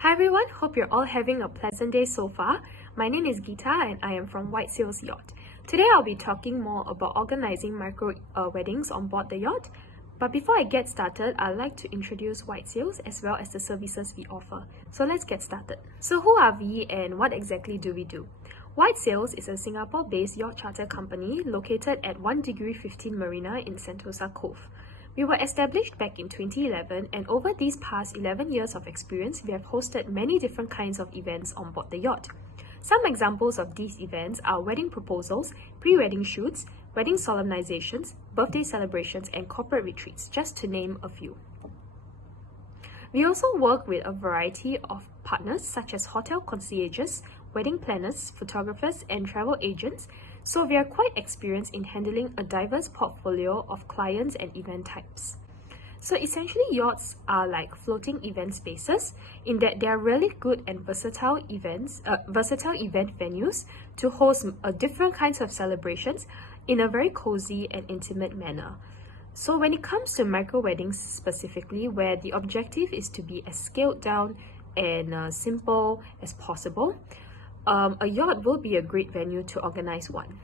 Hi everyone, hope you're all having a pleasant day so far. My name is Gita and I am from White Sails Yacht. Today I'll be talking more about organizing micro weddings on board the yacht. But before I get started, I'd like to introduce White Sails as well as the services we offer. So let's get started. So who are we and what exactly do we do? White Sails is a Singapore-based yacht charter company located at 1°15 Marina in Sentosa Cove. We were established back in 2011, and over these past 11 years of experience, we have hosted many different kinds of events on board the yacht. Some examples of these events are wedding proposals, pre-wedding shoots, wedding solemnizations, birthday celebrations, and corporate retreats, just to name a few. We also work with a variety of partners such as hotel concierges, wedding planners, photographers, and travel agents, so we are quite experienced in handling a diverse portfolio of clients and event types. So essentially, yachts are like floating event spaces in that they are really good and versatile event venues to host different kinds of celebrations in a very cozy and intimate manner. So when it comes to micro weddings specifically, where the objective is to be as scaled down and simple as possible, a yacht will be a great venue to organize one.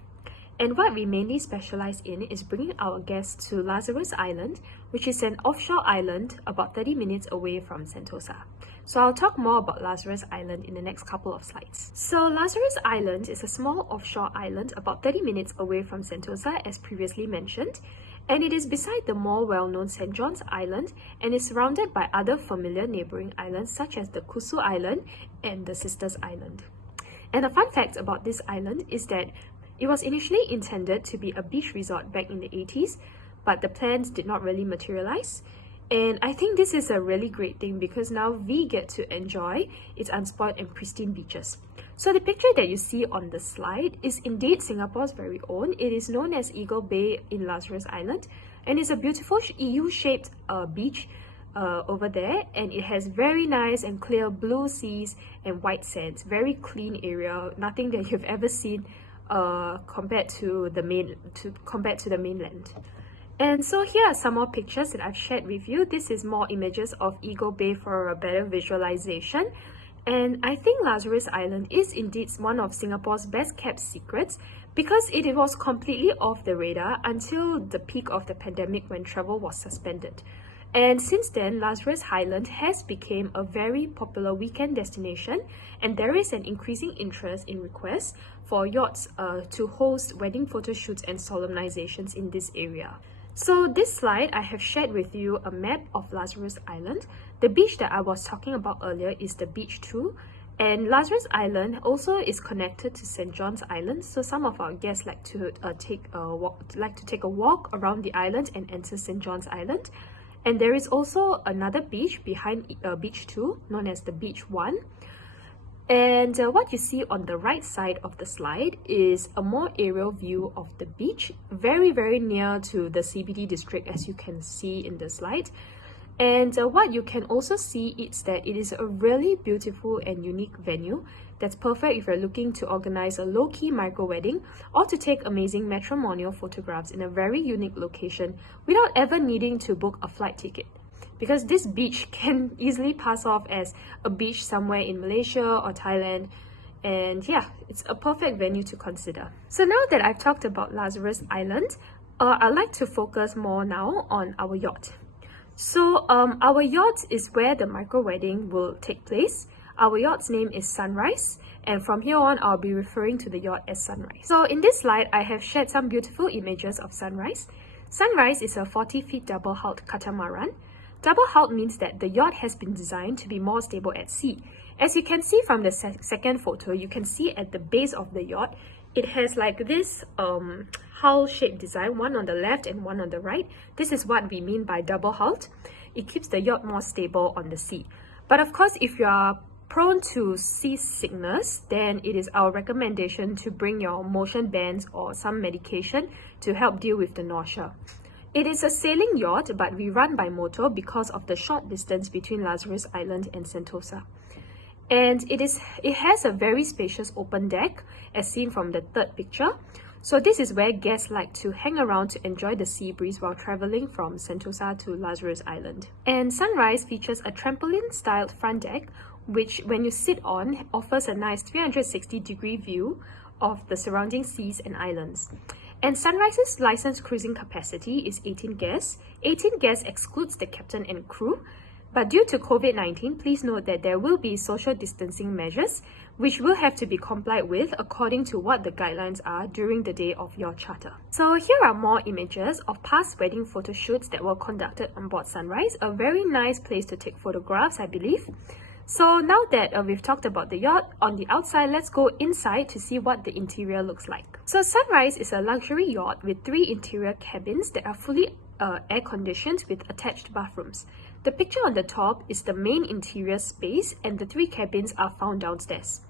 And what we mainly specialize in is bringing our guests to Lazarus Island, which is an offshore island about 30 minutes away from Sentosa. So I'll talk more about Lazarus Island in the next couple of slides. So Lazarus Island is a small offshore island about 30 minutes away from Sentosa, as previously mentioned, and it is beside the more well-known St. John's Island and is surrounded by other familiar neighbouring islands such as the Kusu Island and the Sisters Island. And a fun fact about this island is that it was initially intended to be a beach resort back in the 80s, but the plans did not really materialize. And I think this is a really great thing because now we get to enjoy its unspoiled and pristine beaches. So the picture that you see on the slide is indeed Singapore's very own. It is known as Eagle Bay in Lazarus Island, and it's a beautiful U-shaped beach over there, and it has very nice and clear blue seas and white sands. Very clean area, nothing that you've ever seen compared to the mainland. And so here are some more pictures that I've shared with you. This is more images of Eagle Bay for a better visualization. And I think Lazarus Island is indeed one of Singapore's best kept secrets because it was completely off the radar until the peak of the pandemic when travel was suspended. And since then, Lazarus Island has become a very popular weekend destination, and there is an increasing interest in requests for yachts to host wedding photo shoots and solemnizations in this area. So this slide, I have shared with you a map of Lazarus Island. The beach that I was talking about earlier is the beach 2, and Lazarus Island also is connected to St. John's Island. So some of our guests like to take a walk around the island and enter St. John's Island. And there is also another beach behind beach 2, known as the beach 1. And what you see on the right side of the slide is a more aerial view of the beach, very, very near to the CBD district, as you can see in the slide. And what you can also see is that it is a really beautiful and unique venue that's perfect if you're looking to organize a low-key micro wedding or to take amazing matrimonial photographs in a very unique location without ever needing to book a flight ticket. Because this beach can easily pass off as a beach somewhere in Malaysia or Thailand, and yeah, it's a perfect venue to consider. So now that I've talked about Lazarus Island, I'd like to focus more now on our yacht. So our yacht is where the micro wedding will take place. Our yacht's name is Sunrise, and from here on, I'll be referring to the yacht as Sunrise. So in this slide, I have shared some beautiful images of Sunrise. Sunrise is a 40-feet double-hulled catamaran. Double-hulled means that the yacht has been designed to be more stable at sea. As you can see from the second photo, you can see at the base of the yacht, it has like this hull-shaped design, one on the left and one on the right. This is what we mean by double-hulled. It keeps the yacht more stable on the sea. But of course, if you are prone to seasickness, then it is our recommendation to bring your motion bands or some medication to help deal with the nausea. It is a sailing yacht, but we run by motor because of the short distance between Lazarus Island and Sentosa. And it has a very spacious open deck, as seen from the third picture. So this is where guests like to hang around to enjoy the sea breeze while traveling from Sentosa to Lazarus Island. And Sunrise features a trampoline-styled front deck which when you sit on offers a nice 360-degree view of the surrounding seas and islands. And Sunrise's licensed cruising capacity is 18 guests. 18 guests excludes the captain and crew. But due to COVID-19, please note that there will be social distancing measures which will have to be complied with according to what the guidelines are during the day of your charter. So here are more images of past wedding photo shoots that were conducted on board Sunrise. A very nice place to take photographs, I believe. So now that we've talked about the yacht on the outside, let's go inside to see what the interior looks like. So Sunrise is a luxury yacht with 3 interior cabins that are fully air-conditioned with attached bathrooms. The picture on the top is the main interior space and the 3 cabins are found downstairs.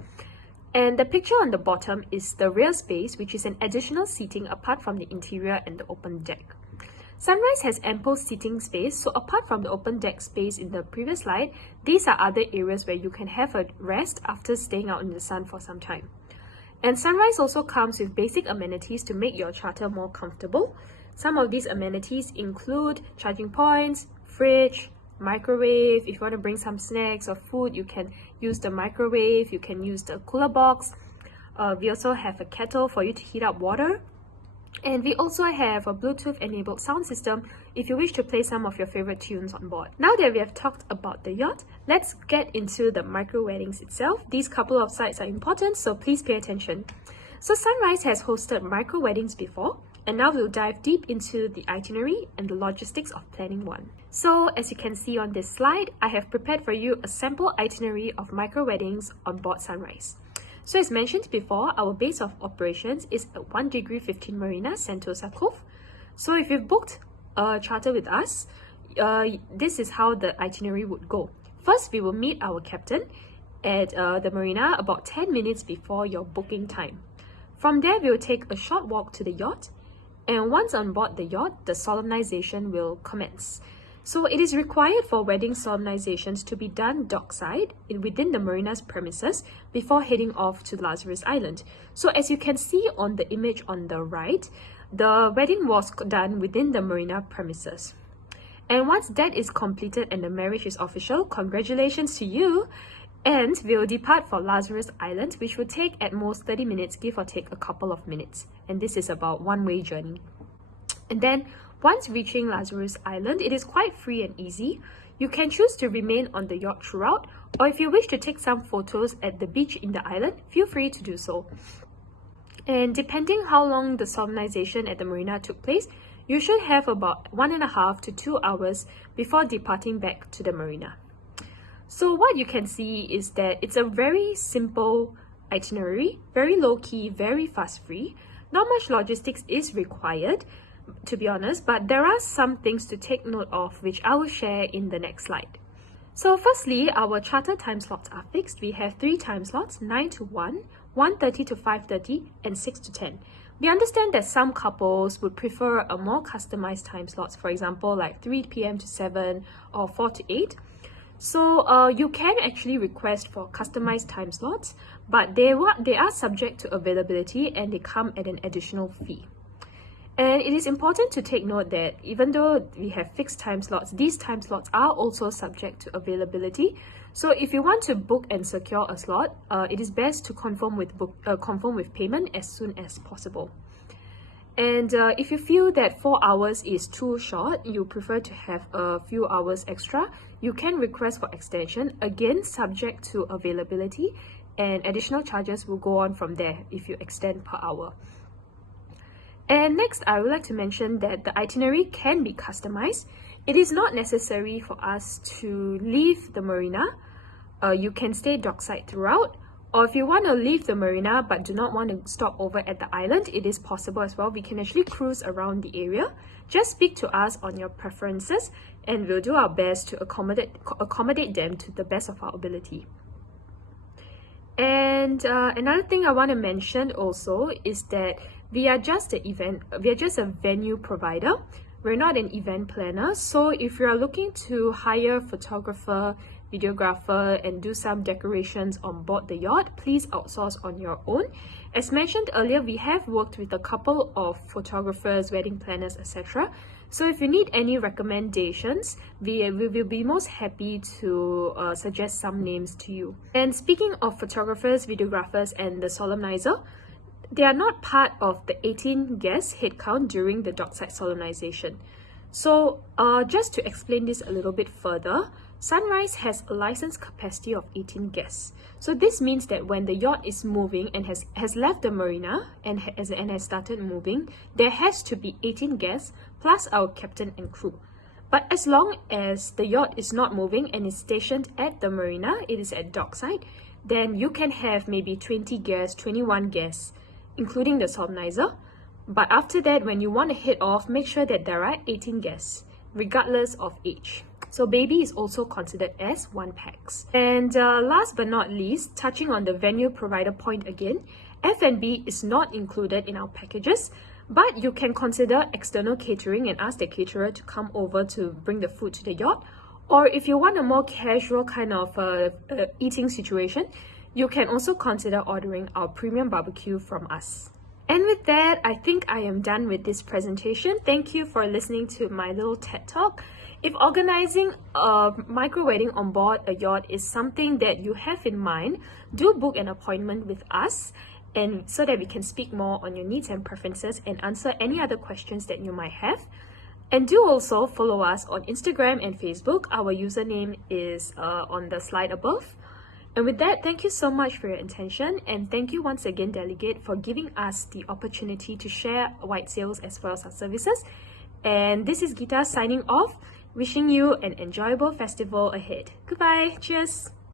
And the picture on the bottom is the rear space, which is an additional seating apart from the interior and the open deck. Sunrise has ample seating space, so apart from the open deck space in the previous slide, these are other areas where you can have a rest after staying out in the sun for some time. And Sunrise also comes with basic amenities to make your charter more comfortable. Some of these amenities include charging points, fridge, microwave. If you want to bring some snacks or food, you can use the microwave, you can use the cooler box. We also have a kettle for you to heat up water. And we also have a Bluetooth enabled sound system if you wish to play some of your favorite tunes on board. Now that we have talked about the yacht, let's get into the micro weddings itself. These couple of sites are important, so please pay attention. So Sunrise has hosted micro weddings before, and now we'll dive deep into the itinerary and the logistics of planning one. So as you can see on this slide, I have prepared for you a sample itinerary of micro weddings on board Sunrise. So as mentioned before, our base of operations is at 1 degree 15 Marina, Sentosa Cove. So if you've booked a charter with us, this is how the itinerary would go. First, we will meet our captain at the marina about 10 minutes before your booking time. From there, we will take a short walk to the yacht, and once on board the yacht, the solemnization will commence. So it is required for wedding solemnizations to be done dockside within the marina's premises before heading off to Lazarus Island. So as you can see on the image on the right, the wedding was done within the marina premises. And once that is completed and the marriage is official, congratulations to you! And we will depart for Lazarus Island, which will take at most 30 minutes, give or take a couple of minutes. And this is about one-way journey. And then once reaching Lazarus Island, it is quite free and easy. You can choose to remain on the yacht throughout, or if you wish to take some photos at the beach in the island, feel free to do so. And depending how long the solemnization at the marina took place, you should have about 1.5 to 2 hours before departing back to the marina. So what you can see is that it's a very simple itinerary, very low-key, very fast-free. Not much logistics is required, to be honest, but there are some things to take note of which I will share in the next slide. So firstly, our charter time slots are fixed. We have 3 time slots, 9 to 1, 1:30 to 5:30, and 6 to 10. We understand that some couples would prefer a more customized time slots, for example, like 3 p.m. to 7 or 4 to 8. So you can actually request for customized time slots, but they are subject to availability and they come at an additional fee. And it is important to take note that even though we have fixed time slots, these time slots are also subject to availability. So if you want to book and secure a slot, it is best to confirm with payment as soon as possible. And if you feel that 4 hours is too short, you prefer to have a few hours extra, you can request for extension, again subject to availability, and additional charges will go on from there if you extend per hour. And next, I would like to mention that the itinerary can be customized. It is not necessary for us to leave the marina. You can stay dockside throughout, or if you want to leave the marina but do not want to stop over at the island, it is possible as well. We can actually cruise around the area. Just speak to us on your preferences and we'll do our best to accommodate them to the best of our ability. And another thing I want to mention also is that we are just a venue provider. We're not an event planner. So if you are looking to hire a photographer, videographer and do some decorations on board the yacht, please outsource on your own. As mentioned earlier, we have worked with a couple of photographers, wedding planners, etc. So if you need any recommendations, we will be most happy to suggest some names to you. And speaking of photographers, videographers, and the solemnizer, they are not part of the 18 guest headcount during the dockside solemnization. So just to explain this a little bit further, Sunrise has a licensed capacity of 18 guests. So this means that when the yacht is moving and has left the marina and has started moving, there has to be 18 guests plus our captain and crew. But as long as the yacht is not moving and is stationed at the marina, it is at dockside, then you can have maybe 20 guests, 21 guests, including the solemnizer. But after that, when you want to head off, make sure that there are 18 guests, regardless of age. So baby is also considered as 1 pax. And last but not least, touching on the venue provider point again, F&B is not included in our packages, but you can consider external catering and ask the caterer to come over to bring the food to the yacht. Or if you want a more casual kind of eating situation, you can also consider ordering our premium barbecue from us. And with that, I think I am done with this presentation. Thank you for listening to my little TED Talk. If organizing a micro wedding on board a yacht is something that you have in mind, do book an appointment with us, and so that we can speak more on your needs and preferences and answer any other questions that you might have. And do also follow us on Instagram and Facebook. Our username is on the slide above. And with that, thank you so much for your attention, and thank you once again, Delegate, for giving us the opportunity to share White Sails as well as our services. And this is Gita signing off, wishing you an enjoyable festival ahead. Goodbye. Cheers.